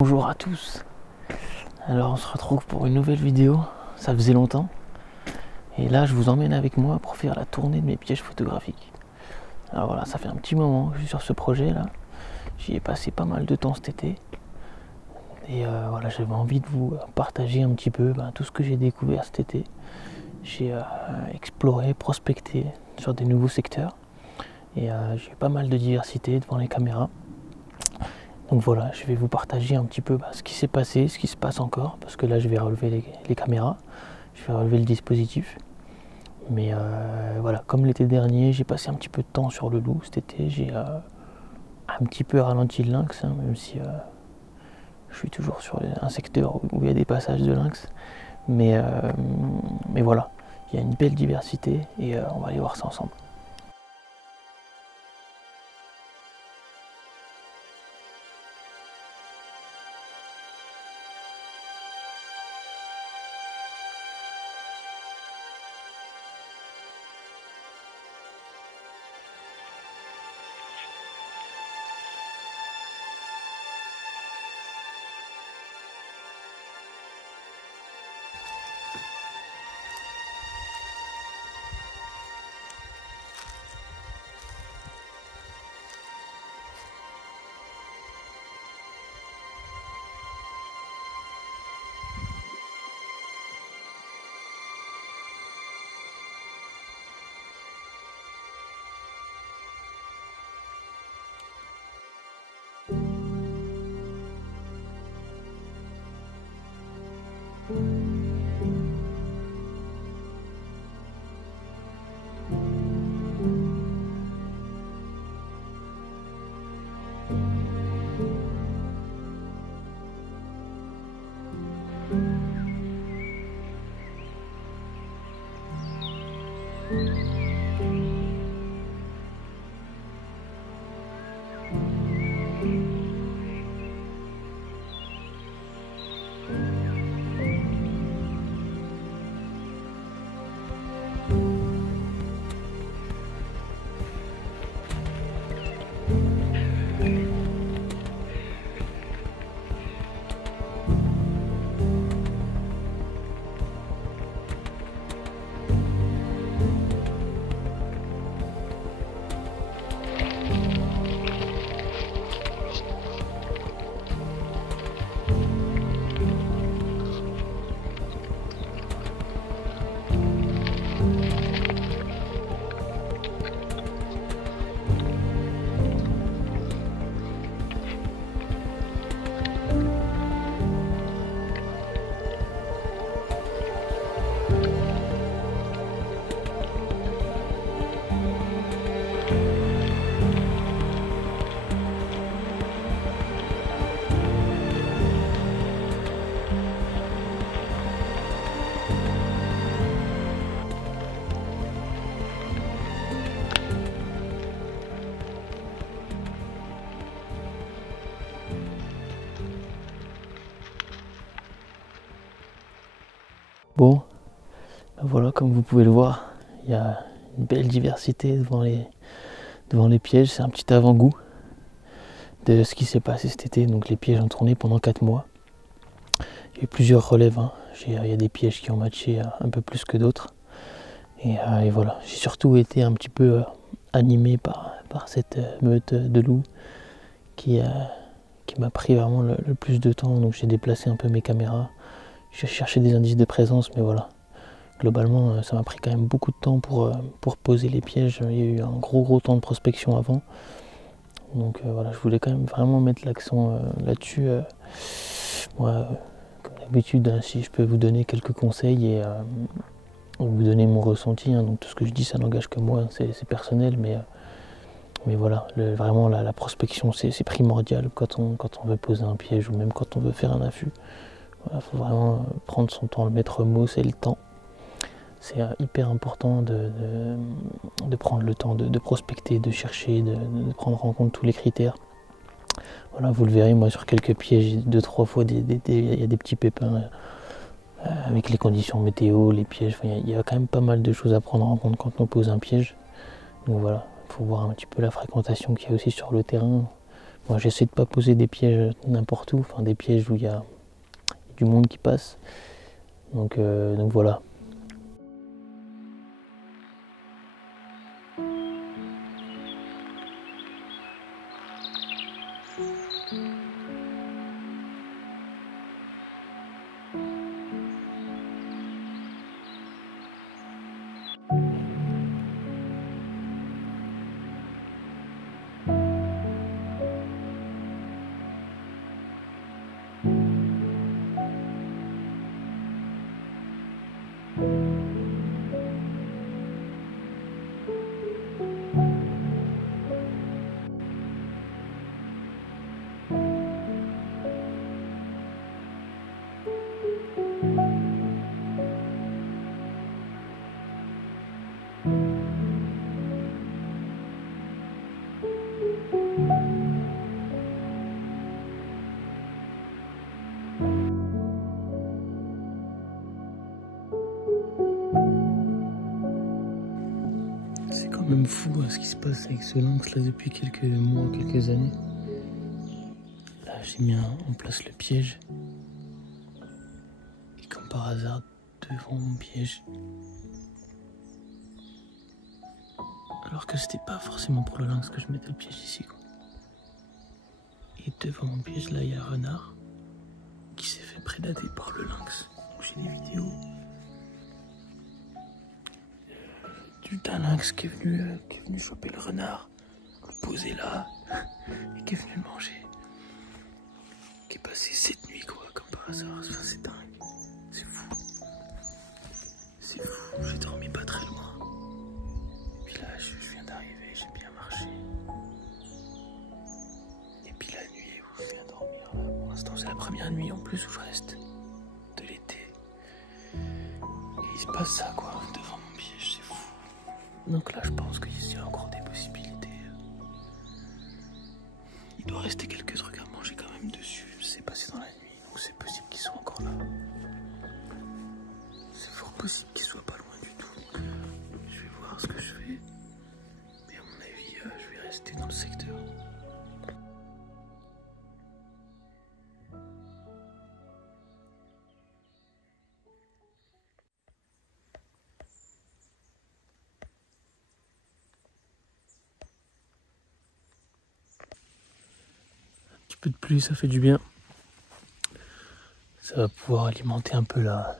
Bonjour à tous. Alors on se retrouve pour une nouvelle vidéo, ça faisait longtemps. Et là je vous emmène avec moi pour faire la tournée de mes pièges photographiques. Alors voilà, ça fait un petit moment que je suis sur ce projet là. J'y ai passé pas mal de temps cet été. Et voilà, j'avais envie de vous partager un petit peu tout ce que j'ai découvert cet été. J'ai exploré, prospecté sur des nouveaux secteurs. Et j'ai eu pas mal de diversité devant les caméras. Donc voilà, je vais vous partager un petit peu ce qui s'est passé, ce qui se passe encore, parce que là je vais relever les caméras, je vais relever le dispositif. Mais voilà, comme l'été dernier, j'ai passé un petit peu de temps sur le loup. Cet été, j'ai un petit peu ralenti le lynx, même si je suis toujours sur un secteur où il y a des passages de lynx. Mais voilà, il y a une belle diversité et on va aller voir ça ensemble. Bon, voilà, comme vous pouvez le voir, il y a une belle diversité devant les pièges. C'est un petit avant-goût de ce qui s'est passé cet été. Donc les pièges ont tourné pendant 4 mois. Il y a eu plusieurs relèves, il y a des pièges qui ont matché un peu plus que d'autres. Et voilà, j'ai surtout été un petit peu animé par cette meute de loups qui m'a pris vraiment le plus de temps. Donc j'ai déplacé un peu mes caméras. J'ai cherché des indices de présence, mais voilà. Globalement, ça m'a pris quand même beaucoup de temps pour poser les pièges. Il y a eu un gros temps de prospection avant. Donc voilà, je voulais quand même vraiment mettre l'accent là-dessus. Moi, comme d'habitude, si je peux vous donner quelques conseils et vous donner mon ressenti. Donc tout ce que je dis, ça n'engage que moi, c'est personnel, mais voilà, vraiment la prospection, c'est primordial quand on veut poser un piège ou même quand on veut faire un affût. Il faut vraiment prendre son temps. Le maître mot, c'est le temps. C'est hyper important de prendre le temps de prospecter, de chercher, de prendre en compte tous les critères. Voilà, vous le verrez, moi sur quelques pièges, 2-3 fois, il y a des petits pépins avec les conditions météo, les pièges. Il y a quand même pas mal de choses à prendre en compte quand on pose un piège. Donc voilà, il faut voir un petit peu la fréquentation qu'il y a aussi sur le terrain. Moi j'essaie de pas poser des pièges n'importe où, enfin des pièges où il y a du monde qui passe. Donc voilà. C'est quand même fou ce qui se passe avec ce lynx là depuis quelques mois, quelques années. Là j'ai mis en place le piège. Et comme par hasard, devant mon piège. Alors que c'était pas forcément pour le lynx que je mettais le piège ici quoi. Et devant mon piège là il y a un renard qui s'est fait prédater par le lynx. Donc j'ai des vidéos d'un lynx qui est venu choper le renard, le poser là, et qui est venu le manger. Qui est passé cette nuit quoi, comme par hasard. Enfin, c'est dingue. C'est fou. C'est fou. J'ai dormi pas très loin. Puis là, je viens d'arriver, j'ai bien marché. Et puis la nuit où je viens dormir, là, pour l'instant, c'est la première nuit en plus où je reste de l'été. Et il se passe ça quoi, devant mon piège, c'est fou. Donc là, je pense qu'il y a encore des possibilités. Il doit rester quelques trucs à manger quand même dessus. C'est passé dans la nuit, donc c'est possible qu'ils soient encore là. C'est fort possible qu'ils soient pas loin du tout. Donc, je vais voir ce que je fais. Mais à mon avis, je vais rester dans le secteur. Un petit peu de pluie, ça fait du bien. Ça va pouvoir alimenter un peu la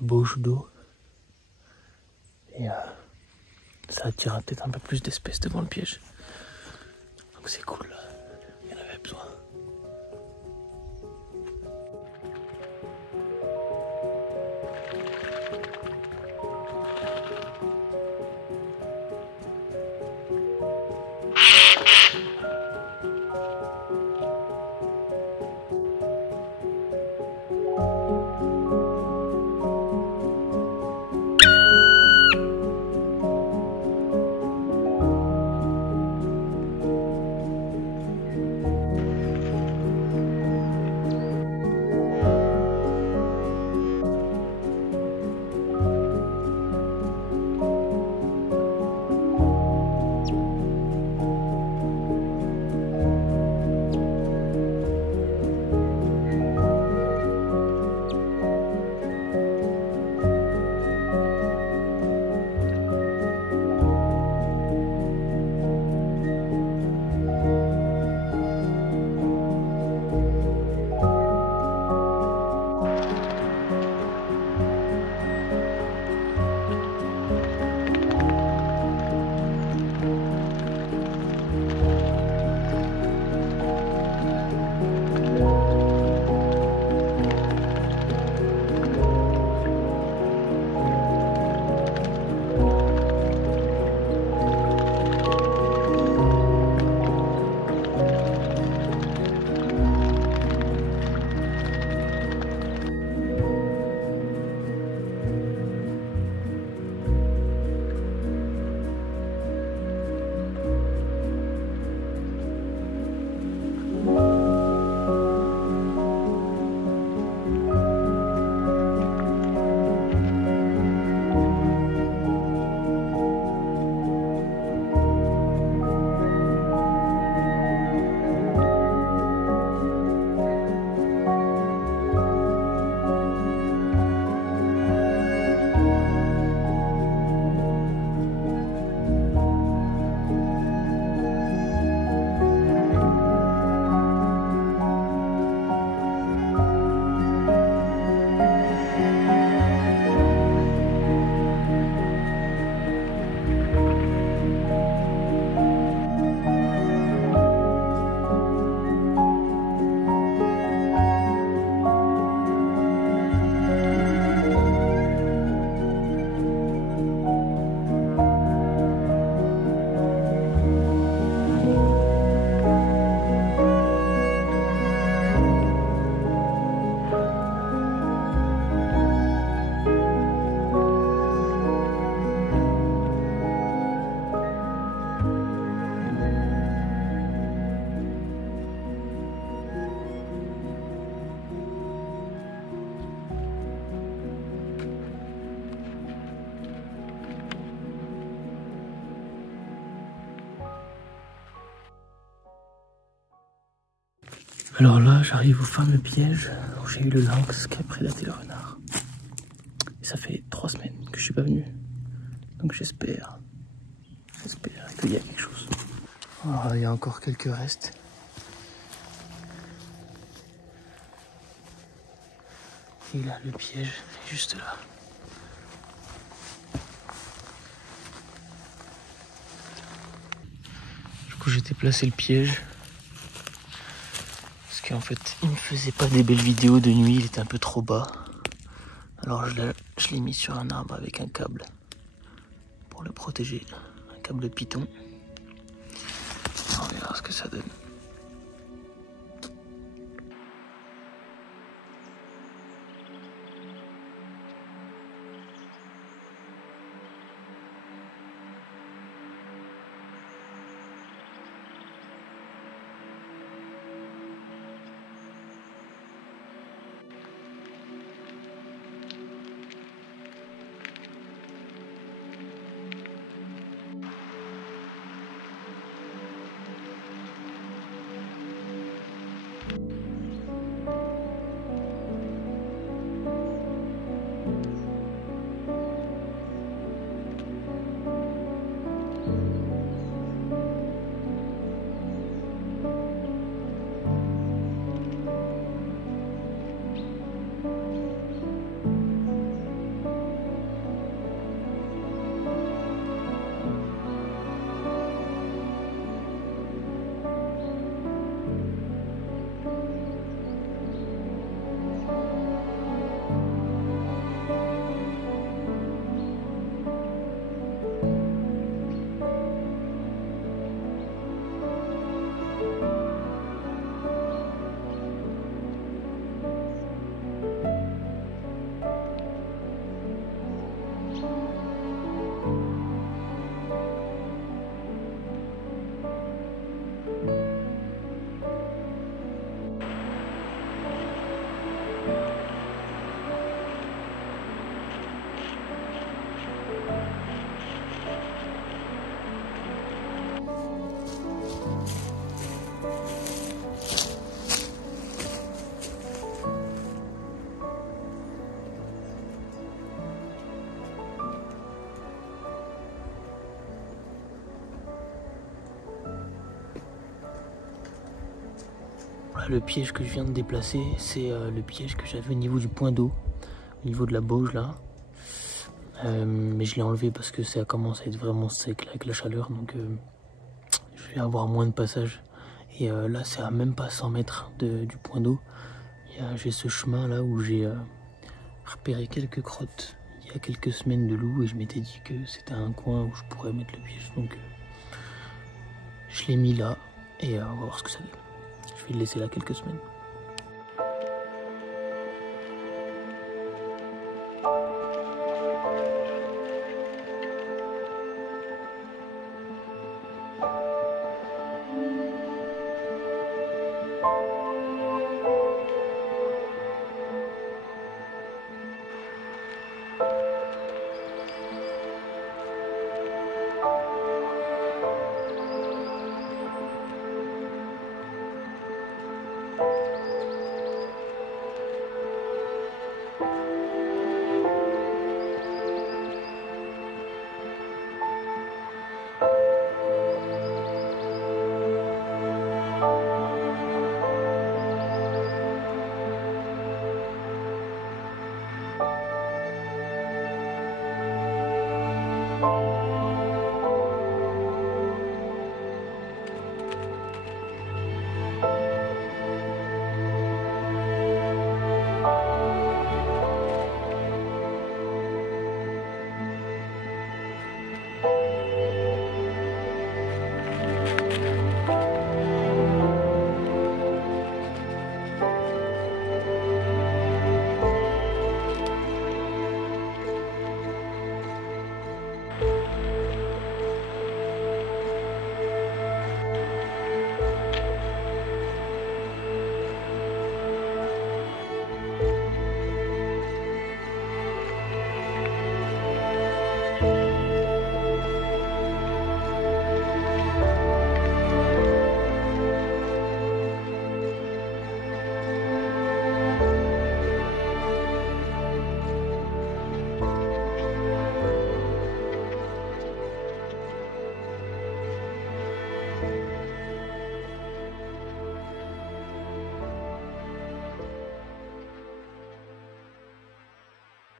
bouche d'eau. Et ça attirera peut-être un peu plus d'espèces devant le piège. Donc c'est cool, il y en avait besoin. Alors là, j'arrive au fameux piège où j'ai eu le lynx qui a prédaté le renard. Et ça fait 3 semaines que je suis pas venu. Donc j'espère qu'il y a quelque chose. Alors, il y a encore quelques restes. Et là, le piège est juste là. Du coup, j'ai déplacé le piège. Parce qu'en fait, il ne faisait pas des belles vidéos de nuit, il était un peu trop bas. Alors je l'ai mis sur un arbre avec un câble pour le protéger. Un câble Python. On verra ce que ça donne. Le piège que je viens de déplacer, c'est le piège que j'avais au niveau du point d'eau, au niveau de la bauge là. Mais je l'ai enlevé parce que ça commence à être vraiment sec là, avec la chaleur, donc je vais avoir moins de passage. Et là, c'est à même pas 100 mètres du point d'eau. J'ai ce chemin là où j'ai repéré quelques crottes il y a quelques semaines de loups et je m'étais dit que c'était un coin où je pourrais mettre le piège. Donc je l'ai mis là et on va voir ce que ça donne. Je vais le laisser là quelques semaines.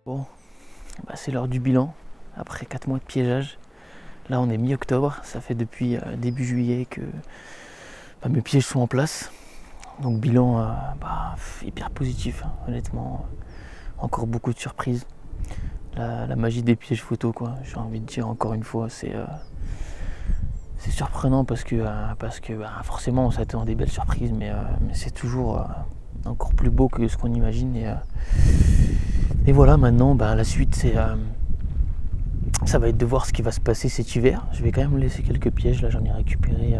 Bon, bah c'est l'heure du bilan, après 4 mois de piégeage. Là on est mi-octobre, ça fait depuis début juillet que mes pièges sont en place. Donc bilan hyper positif, hein, honnêtement. Encore beaucoup de surprises. La magie des pièges photo, quoi. J'ai envie de dire encore une fois, c'est surprenant parce que forcément on s'attend à des belles surprises, mais c'est toujours encore plus beau que ce qu'on imagine. Et voilà, maintenant la suite ça va être de voir ce qui va se passer cet hiver. Je vais quand même laisser quelques pièges, là j'en ai récupéré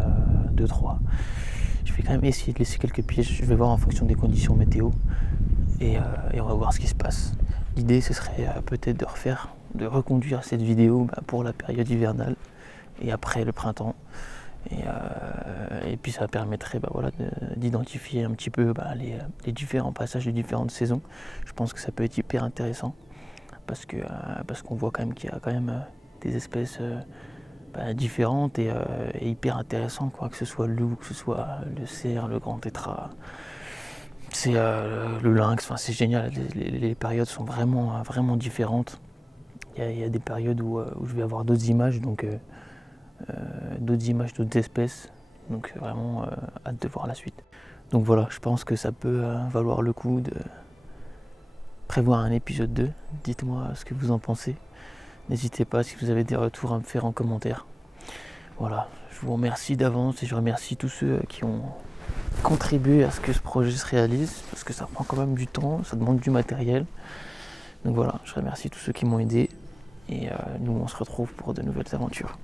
2-3. Je vais quand même essayer de laisser quelques pièges, je vais voir en fonction des conditions météo et on va voir ce qui se passe. L'idée ce serait peut-être de reconduire cette vidéo pour la période hivernale et après le printemps. Et puis ça permettrait d'identifier un petit peu les différents passages de différentes saisons. Je pense que ça peut être hyper intéressant parce qu'on voit quand même qu'il y a quand même des espèces différentes et hyper intéressantes, quoi, que ce soit le loup, que ce soit le cerf, le grand tétras, c'est le lynx, c'est génial. Les périodes sont vraiment, vraiment différentes. Il y a des périodes où je vais avoir d'autres images, donc d'autres espèces, donc vraiment hâte de voir la suite. Donc voilà, je pense que ça peut valoir le coup de prévoir un épisode 2. Dites-moi ce que vous en pensez. N'hésitez pas, si vous avez des retours, à me faire en commentaire. Voilà, je vous remercie d'avance et je remercie tous ceux qui ont contribué à ce que ce projet se réalise, parce que ça prend quand même du temps, ça demande du matériel. Donc voilà, je remercie tous ceux qui m'ont aidé et nous on se retrouve pour de nouvelles aventures.